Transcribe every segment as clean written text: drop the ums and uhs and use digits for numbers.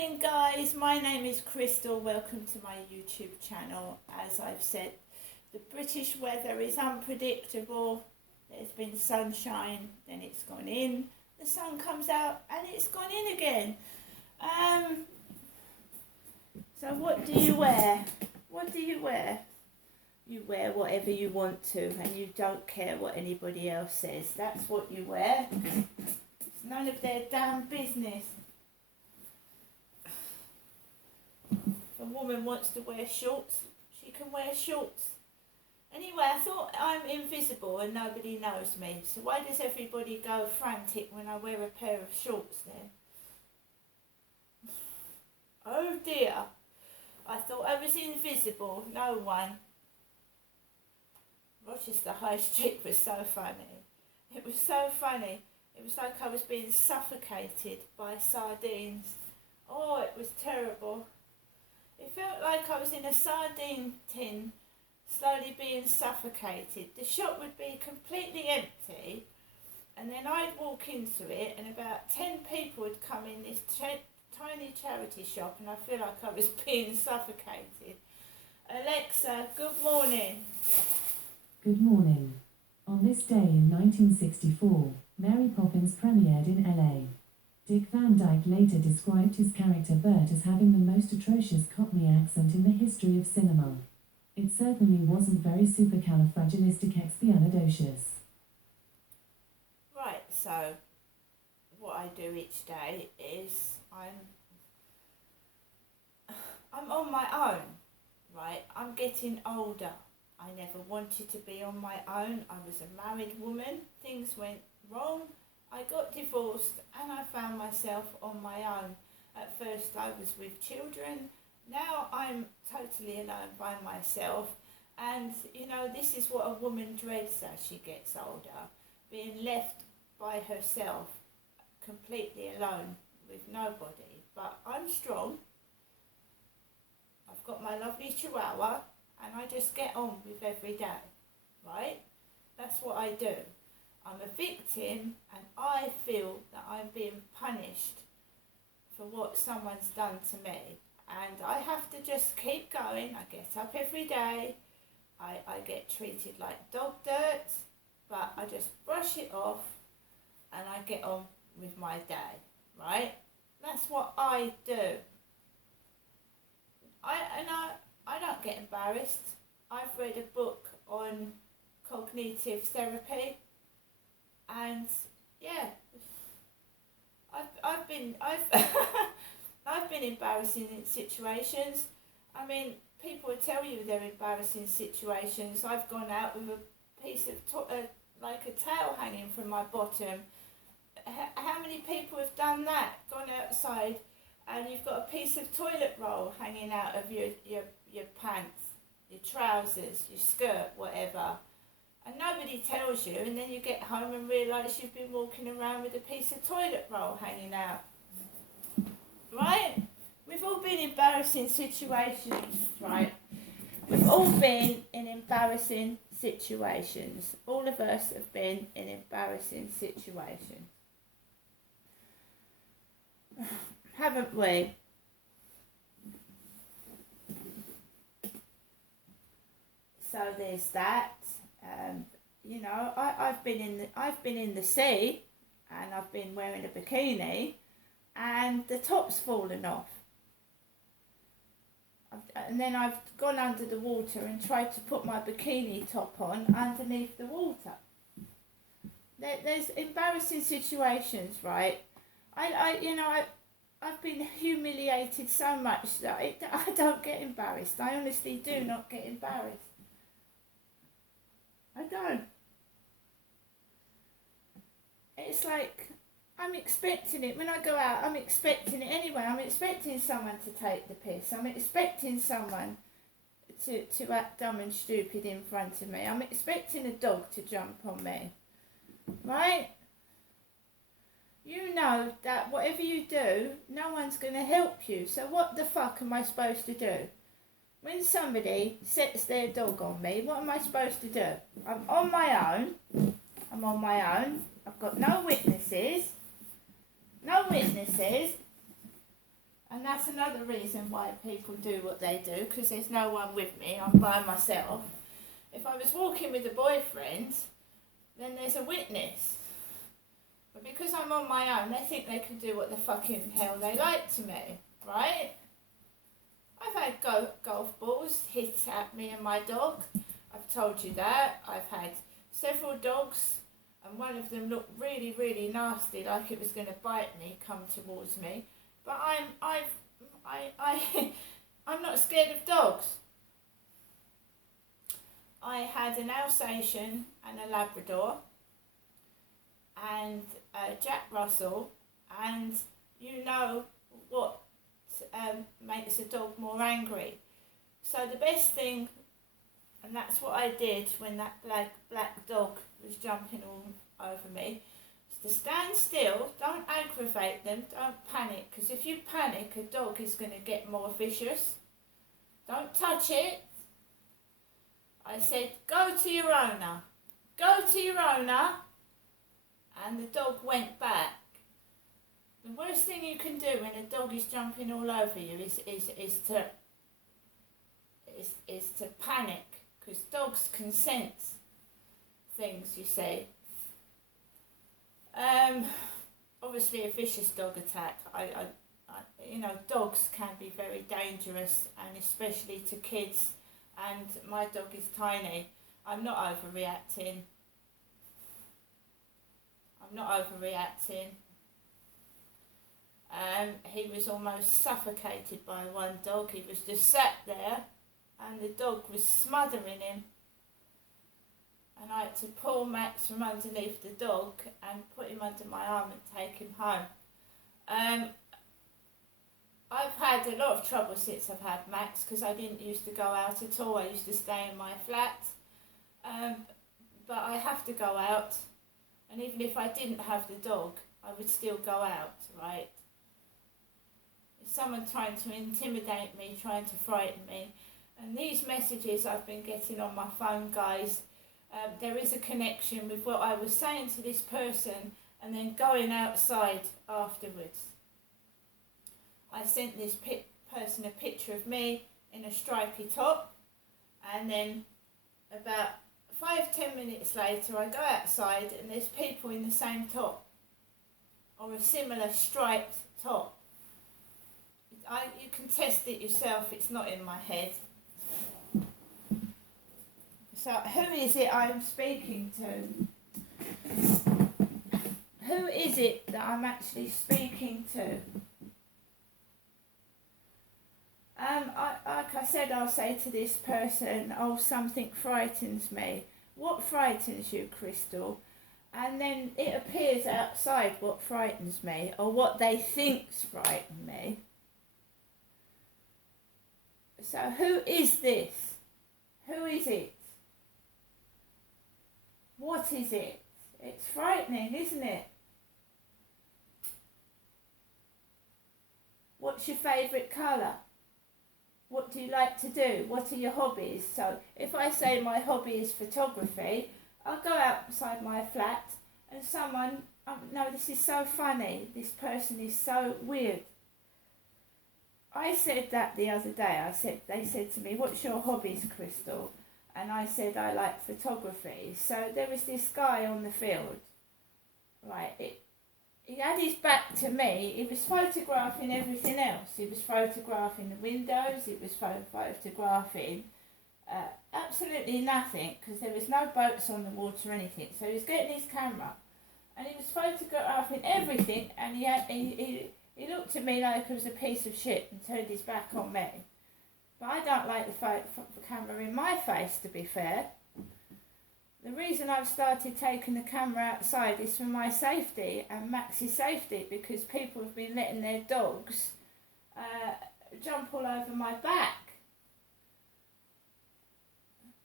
Morning guys, my name is Crystal. Welcome to my YouTube channel. As I've said, the British weather is unpredictable. There's been sunshine, then it's gone in. The sun comes out and it's gone in again. So what do you wear? What do you wear? You wear whatever you want to and you don't care what anybody else says. That's what you wear. It's none of their damn business. If a woman wants to wear shorts, she can wear shorts. Anyway, I thought I'm invisible and nobody knows me. So why does everybody go frantic when I wear a pair of shorts then? Oh dear. I thought I was invisible. No one. Rochester High Street was so funny. It was so funny. It was like I was being suffocated by sardines. Oh, it was terrible. It felt like I was in a sardine tin, slowly being suffocated. The shop would be completely empty, and then I'd walk into it, and about 10 people would come in this tiny charity shop, and I feel like I was being suffocated. Alexa, good morning. Good morning. On this day in 1964, Mary Poppins premiered in LA. Dick Van Dyke later described his character Bert as having the most atrocious Cockney accent in the history of cinema. It certainly wasn't very supercalifragilisticexpialidocious. Right, so what I do each day is I'm on my own, right? I'm getting older. I never wanted to be on my own. I was a married woman. Things went wrong. I got divorced and I found myself on my own. At first I was with children. Now I'm totally alone by myself. And, you know, this is what a woman dreads as she gets older. Being left by herself, completely alone with nobody. But I'm strong. I've got my lovely chihuahua and I just get on with every day, right? That's what I do. I'm a victim and I feel that I'm being punished for what someone's done to me. And I have to just keep going. I get up every day. I get treated like dog dirt, but I just brush it off and I get on with my day, right? That's what I do. I don't get embarrassed. I've read a book on cognitive therapy. And yeah, I've been embarrassing in situations. I mean, people will tell you they're embarrassing situations. I've gone out with a piece of like a tail hanging from my bottom. How many people have done that? Gone outside and you've got a piece of toilet roll hanging out of your pants, your trousers, your skirt, whatever. And nobody tells you, and then you get home and realise you've been walking around with a piece of toilet roll hanging out. Right? We've all been in embarrassing situations, right? We've all been in embarrassing situations. All of us have been in embarrassing situations. Haven't we? So there's that. You know, I've been in the sea, and I've been wearing a bikini, and the top's fallen off. And then I've gone under the water and tried to put my bikini top on underneath the water. There's embarrassing situations, right? I've been humiliated so much that I don't get embarrassed. I honestly do not get embarrassed. I don't. It's like I'm expecting it. When I go out, I'm expecting it anyway. I'm expecting someone to take the piss. I'm expecting someone to act dumb and stupid in front of me. I'm expecting a dog to jump on me. Right? You know that whatever you do, no one's going to help you. So what the fuck am I supposed to do? When somebody sets their dog on me, what am I supposed to do? I'm on my own. I've got no witnesses. And that's another reason why people do what they do, because there's no one with me, I'm by myself. If I was walking with a boyfriend, then there's a witness. But because I'm on my own, they think they can do what the fucking hell they like to me, right? I've had golf balls hit at me and my dog. I've told you that. I've had several dogs, and one of them looked really, really nasty, like it was going to bite me, come towards me. But I'm not scared of dogs. I had an Alsatian and a Labrador and a Jack Russell, and you know what makes a dog more angry. So the best thing, and that's what I did when that black dog was jumping all over me, is to stand still, don't aggravate them, don't panic, because if you panic, a dog is going to get more vicious. Don't touch it. I said, go to your owner. Go to your owner. And the dog went back. The worst thing you can do when a dog is jumping all over you is to panic, because dogs can sense things, you see. Obviously a vicious dog attack. Dogs can be very dangerous, and especially to kids. And my dog is tiny. I'm not overreacting. He was almost suffocated by one dog. He was just sat there, and the dog was smothering him. And I had to pull Max from underneath the dog and put him under my arm and take him home. I've had a lot of trouble since I've had Max, because I didn't used to go out at all. I used to stay in my flat. But I have to go out. And even if I didn't have the dog, I would still go out, right? It's someone trying to intimidate me, trying to frighten me. And these messages I've been getting on my phone, guys, there is a connection with what I was saying to this person and then going outside afterwards. I sent this person a picture of me in a stripy top, and then about 5-10 minutes later I go outside and there's people in the same top or a similar striped top. You can test it yourself, it's not in my head. So who is it I'm speaking to? Who is it that I'm actually speaking to? Like I said, I'll say to this person, oh, something frightens me. What frightens you, Crystal? And then it appears outside what frightens me, or what they think's frightened me. So who is this? Who is it? What is it? It's frightening, isn't it? What's your favourite colour? What do you like to do? What are your hobbies? So if I say my hobby is photography, I'll go outside my flat and someone, no, this is so funny, this person is so weird. I said that the other day. They said to me, what's your hobbies, Crystal? And I said, I like photography. So there was this guy on the field, right, he had his back to me. He was photographing everything else. He was photographing the windows. He was photographing absolutely nothing, because there was no boats on the water or anything. So he was getting his camera and he was photographing everything, and he looked at me like I was a piece of shit and turned his back on me. But I don't like the camera in my face, to be fair. The reason I've started taking the camera outside is for my safety and Max's safety, because people have been letting their dogs jump all over my back.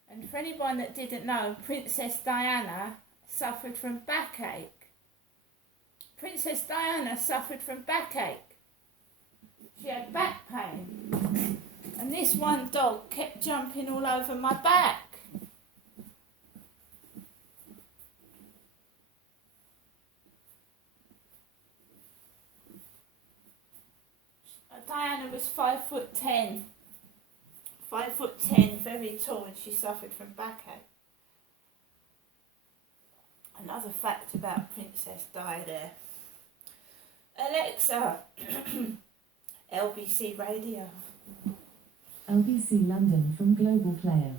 And for anyone that didn't know, Princess Diana suffered from backache. Princess Diana suffered from backache. She had back pain. And this one dog kept jumping all over my back. Diana was 5'10". 5'10", very tall, and she suffered from backache. Another fact about Princess Di there. Alexa, LBC Radio. LBC London from Global Player.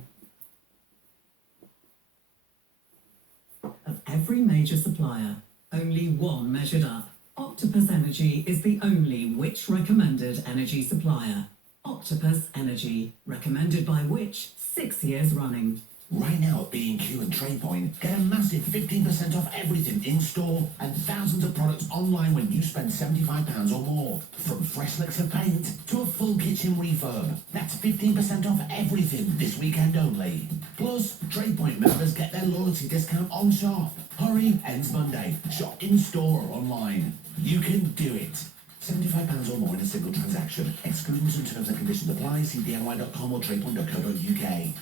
Of every major supplier, only one measured up. Octopus Energy is the only Which recommended energy supplier. Octopus Energy, recommended by Which 6 years running. Right now at B&Q and TradePoint, get a massive 15% off everything in-store and thousands of products online when you spend £75 or more. From fresh licks of paint to a full kitchen refurb. That's 15% off everything this weekend only. Plus, TradePoint members get their loyalty discount on shop. Hurry, ends Monday. Shop in-store or online. You can do it. £75 or more in a single transaction. Exclusions and terms and conditions apply. See dny.com or tradepoint.co.uk.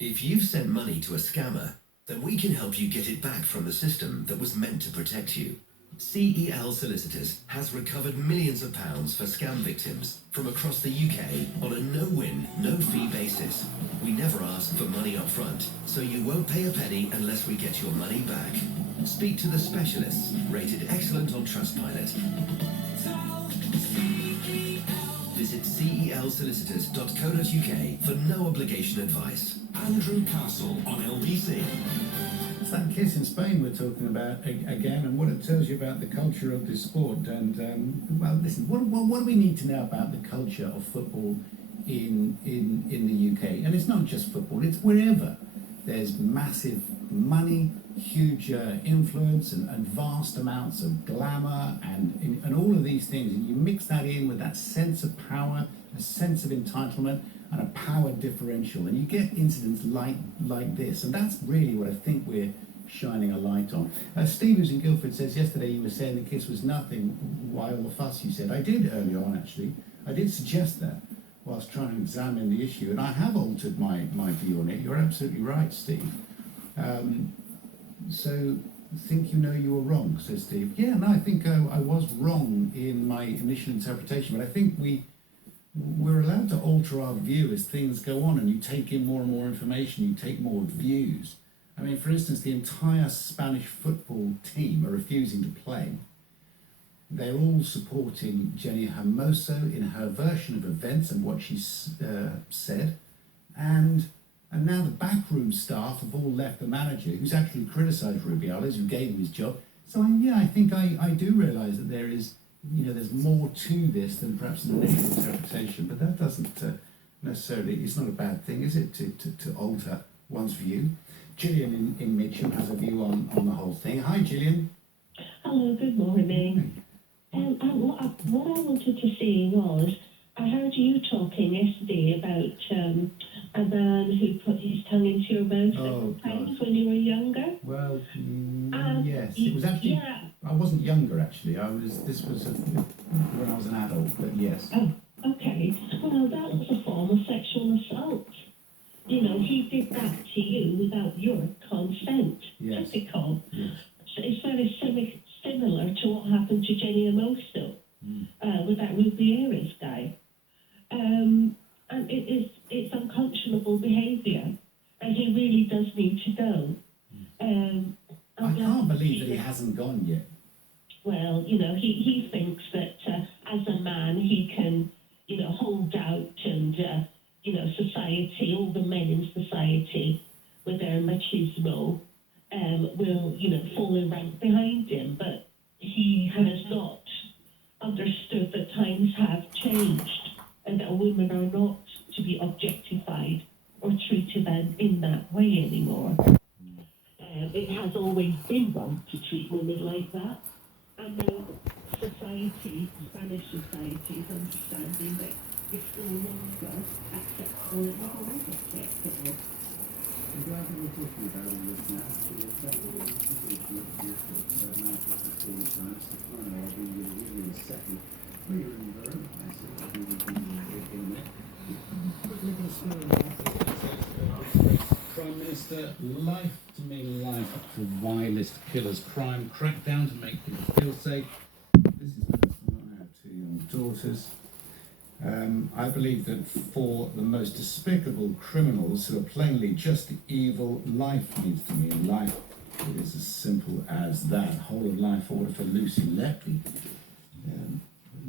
If you've sent money to a scammer, then we can help you get it back from the system that was meant to protect you. CEL Solicitors has recovered millions of pounds for scam victims from across the UK on a no-win, no-fee basis. We never ask for money up front, so you won't pay a penny unless we get your money back. Speak to the specialists, rated excellent on Trustpilot. Visit celsolicitors.co.uk for no obligation advice. Andrew Castle on LBC. It's that kiss in Spain we're talking about again, and what it tells you about the culture of this sport. And well, listen, what do we need to know about the culture of football in the UK? And it's not just football; it's wherever there's massive money, huge influence, and vast amounts of glamour, and all of these things. And you mix that in with that sense of power, a sense of entitlement, and a power differential, and you get incidents like this, and that's really what I think we're shining a light on. Steve, who's in Guildford, says yesterday you were saying the kiss was nothing. Why all the fuss? You said. I did earlier on, actually. I did suggest that whilst trying to examine the issue, and I have altered my view on it. You're absolutely right, Steve. So think you know you were wrong, says Steve. Yeah, no, I think I was wrong in my initial interpretation, but I think we're allowed to alter our view as things go on, and you take in more and more information, you take more views. I mean, for instance, the entire Spanish football team are refusing to play. They're all supporting Jenny Hermoso in her version of events and what she said. And now the backroom staff have all left the manager, who's actually criticised Rubiales, who gave him his job. So, I think I do realise that there is, there's more to this than perhaps an initial interpretation, but that doesn't necessarily, it's not a bad thing, is it, to alter one's view. Gillian in Mitcham has a view on the whole thing. Hi, Gillian. Hello, good morning. What I wanted to say was, I heard you talking yesterday about a man who put his tongue into your mouth several times when you were younger. Well, yes, it was actually. Yeah. I wasn't younger actually. This was when I was an adult, but yes. Oh, okay. Well, that was a form of sexual assault. He did that to you without your consent. Yes. Typical. Yes. So it's very similar to what happened to Jenny Hermoso with that Rubiales guy. And it's unconscionable behaviour, and he really does need to go. I can't believe that he hasn't gone yet. Well, he thinks that as a man he can, hold out and, society, all the men in society with their machismo will, fall in rank behind him. But he has not understood that times have changed and that women are not to be objectified or treated in that way anymore. It has always been wrong to treat women like that. And now society, Spanish society, is understanding that it's no longer acceptable and not always acceptable. I'm glad that we're talking about all this now. It's in a second. We're in the room. I see Prime Minister, life to me, life for vilest killers. Crime crackdown to make people feel safe. This is I have to daughters. I believe that for the most despicable criminals who are plainly just evil, life needs to mean life. It is as simple as that. Whole of life order for Lucy Lepley,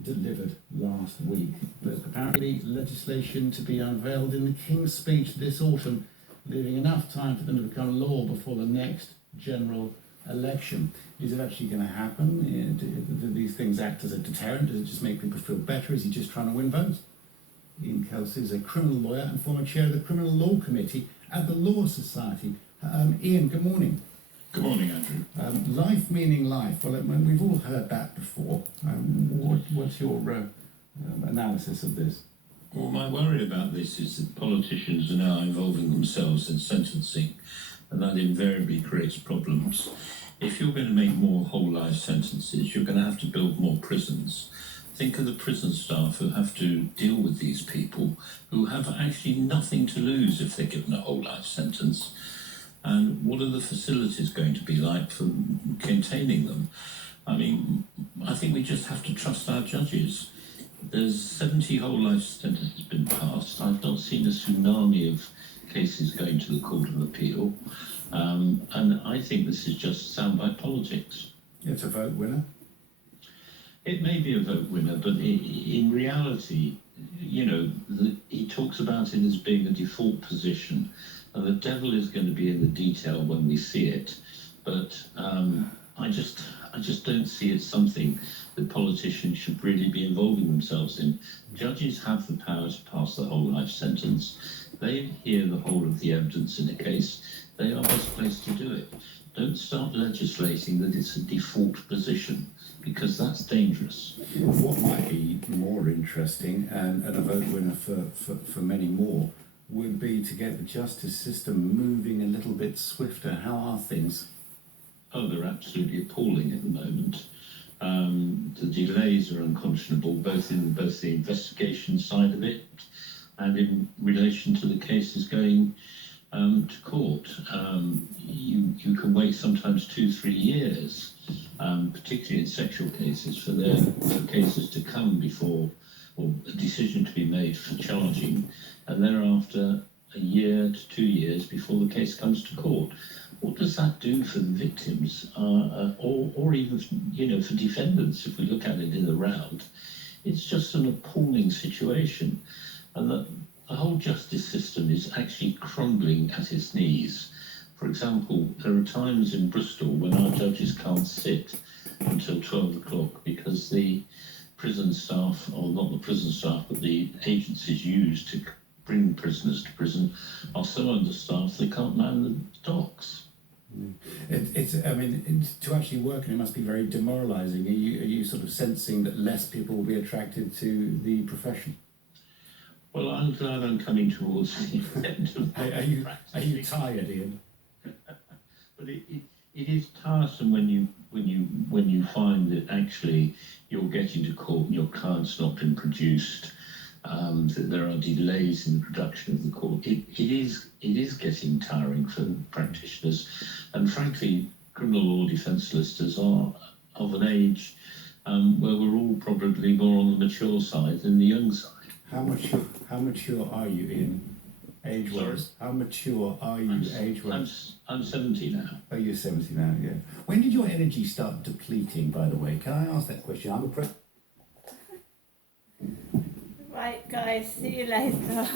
delivered last week. But apparently legislation to be unveiled in the King's speech this autumn, leaving enough time for them to become law before the next general election. Is it actually going to happen? Do these things act as a deterrent? Does it just make people feel better? Is he just trying to win votes? Ian Kelsey is a criminal lawyer and former chair of the Criminal Law Committee at the Law Society. Ian, good morning. Good morning, Andrew. Life meaning life. Well, we've all heard that before. What's your analysis of this? Well, my worry about this is that politicians are now involving themselves in sentencing, and that invariably creates problems. If you're going to make more whole life sentences, you're going to have to build more prisons. Think of the prison staff who have to deal with these people who have actually nothing to lose if they're given a whole life sentence. And what are the facilities going to be like for containing them? I mean, I think we just have to trust our judges. There's 70 whole life sentences been passed. I've not seen a tsunami of cases going to the Court of Appeal. And I think this is just soundbite politics. It's a vote winner. It may be a vote winner, but in reality, you know, he talks about it as being a default position, and the devil is going to be in the detail when we see it. But I just don't see it something that politicians should really be involving themselves in. Judges have the power to pass the whole life sentence. They hear the whole of the evidence in a case. They are best placed to do it. Don't start legislating that it's a default position, because that's dangerous. What might be more interesting and a vote winner for many more would be to get the justice system moving a little bit swifter. How are things? Oh, they're absolutely appalling at the moment. The delays are unconscionable, both the investigation side of it and in relation to the cases going to court. You can wait sometimes 2-3 years, particularly in sexual cases, for cases to come before, or a decision to be made for charging, and thereafter a year to 2 years before the case comes to court. What does that do for the victims, or even, you know, for defendants? If we look at it in the round, it's just an appalling situation, and that the whole justice system is actually crumbling at its knees. For example, there are times in Bristol when our judges can't sit until 12 o'clock because the prison staff, or not the prison staff, but the agencies used to bring prisoners to prison are so understaffed they can't man the docks. To actually work in it must be very demoralising. Are you sort of sensing that less people will be attracted to the profession? Well, I'm glad I'm coming towards the end of Are you tired, Ian? But it is tiresome when you find that actually you're getting to court and your client's not been produced, that there are delays in the production of the court. It is getting tiring for practitioners, and frankly, criminal law defence solicitors are of an age where we're all probably more on the mature side than the young side. How mature are you, Ian? Age-wise? How mature are you age-wise? I'm 70 now. Oh, you're 70 now, yeah. When did your energy start depleting, by the way? Can I ask that question? Right, guys, see you later.